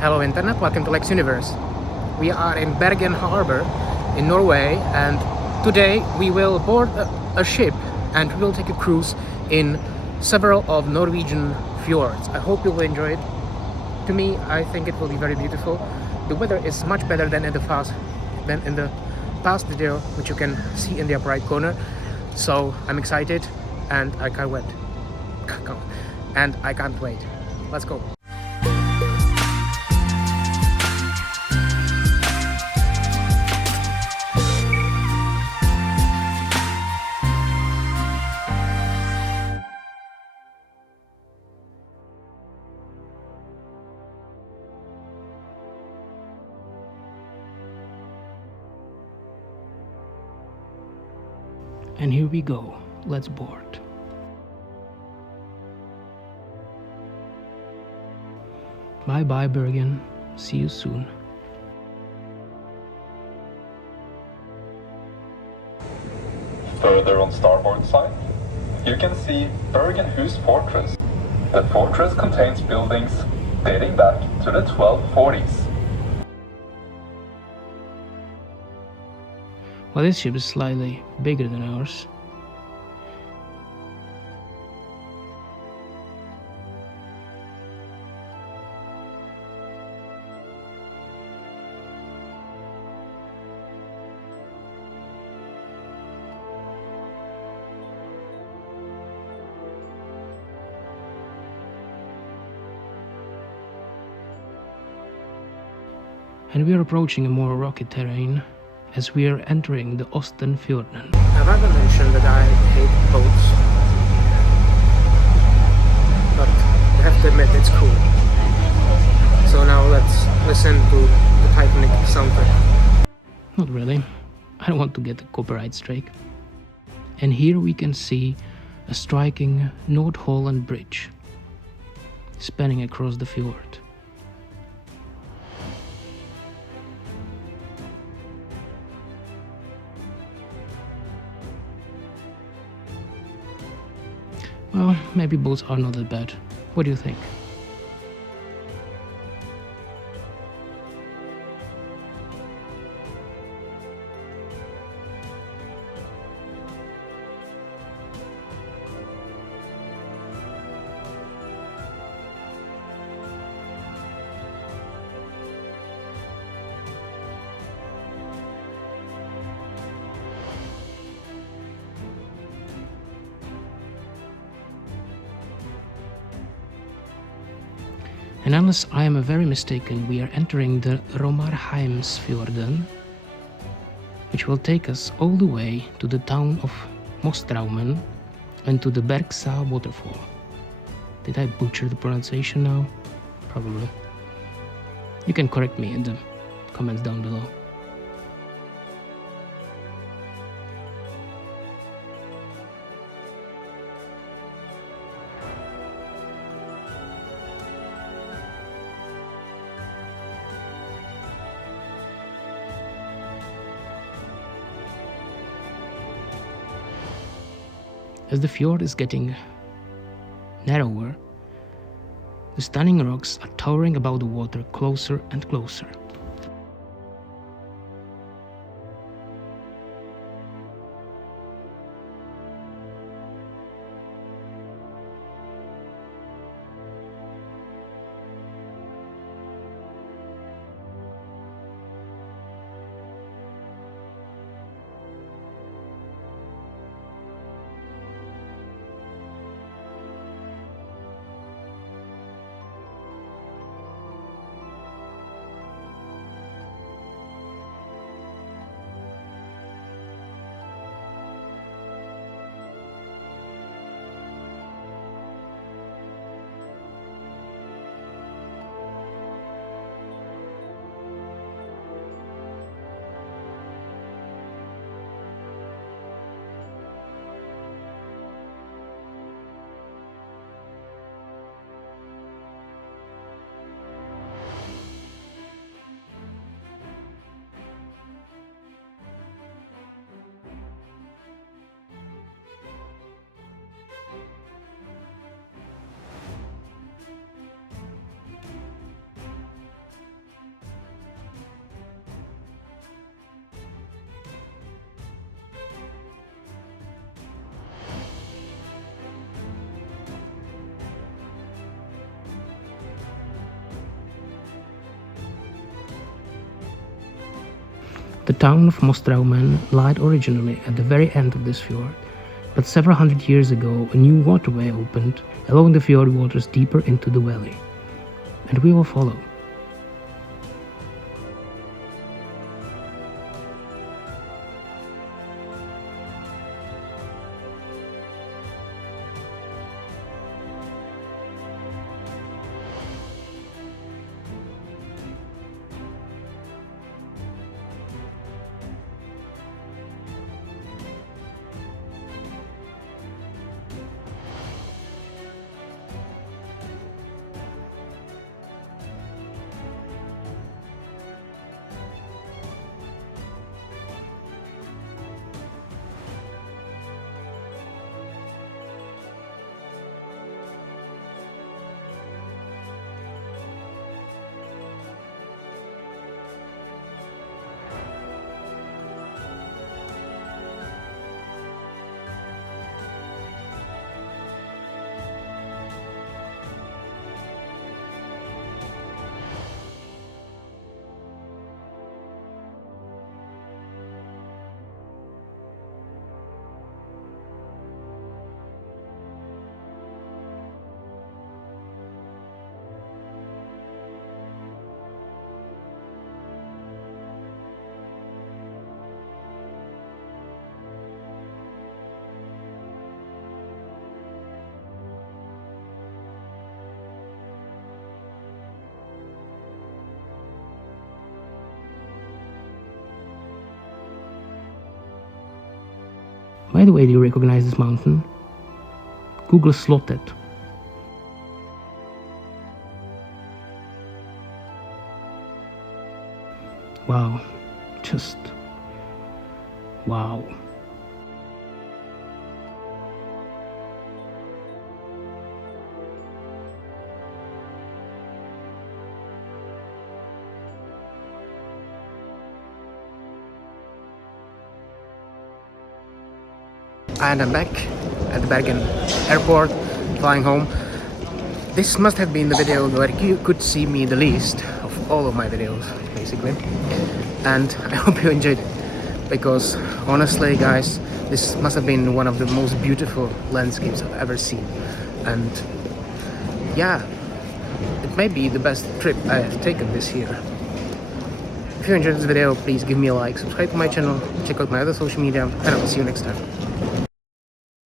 Hello Internet, welcome to Lex Universe. We are in Bergen harbor in Norway, and today we will board a ship and we will take a cruise in several of Norwegian fjords. I hope you will enjoy it. To me, I think it will be very beautiful. The weather is much better than in the past video, which you can see in the upper right corner. So I'm excited and I can't wait. And I can't wait. Let's go. And here we go. Let's board. Bye bye Bergen. See you soon. Further on starboard side, you can see Bergen Fortress. The fortress contains buildings dating back to the 1240s. Well, this ship is slightly bigger than ours. And we are approaching a more rocky terrain as we are entering the Osterfjorden. I've ever mentioned that I hate boats, but I have to admit it's cool. So now let's listen to the Titanic soundtrack. Not really. I don't want to get a copyright strike. And here we can see a striking North Holland bridge spanning across the fjord. Well, maybe boats are not that bad. What do you think? And unless I am very mistaken, we are entering the Romarheimsfjorden, which will take us all the way to the town of Mostraumen and to the Bergsåa waterfall. Did I butcher the pronunciation now? Probably. You can correct me in the comments down below. As the fjord is getting narrower, the stunning rocks are towering above the water closer and closer. The town of Mostraumen lied originally at the very end of this fjord, but several hundred years ago a new waterway opened, allowing the fjord waters deeper into the valley. And we will follow. By the way, do you recognize this mountain? Google Slotted. Wow, just wow. And I'm back at the Bergen airport, flying home. This must have been the video where you could see me the least of all of my videos, basically. And I hope you enjoyed it, because honestly, guys, this must have been one of the most beautiful landscapes I've ever seen. And yeah, it may be the best trip I have taken this year. If you enjoyed this video, please give me a like, subscribe to my channel, check out my other social media, and I'll see you next time.